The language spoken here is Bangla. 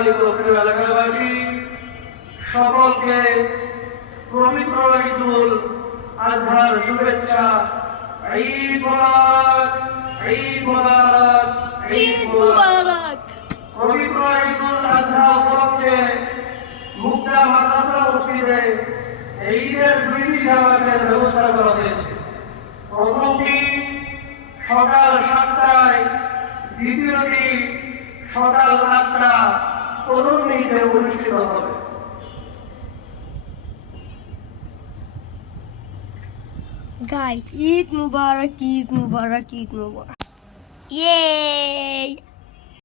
সম্মানিত প্রিয় এলাকাবাসী, সকলকে পবিত্র ঈদুল আজহার শুভেচ্ছা। ঈদ মুবারক, ঈদ মুবারক, ঈদ মুবারক। পবিত্র ঈদুল আজহা উপলক্ষে মুক্তা মাদ্রাসা মসজিদে ঈদের দুইটি জামাতের ব্যবস্থা করা হয়েছে। প্রথমটি সকাল 7টায়, দ্বিতীয়টি সকাল 8টা 15 মিনিটে অনুষ্ঠিত হবে। Guys, Eid Mubarak, Eid Mubarak, Eid Mubarak. Yay!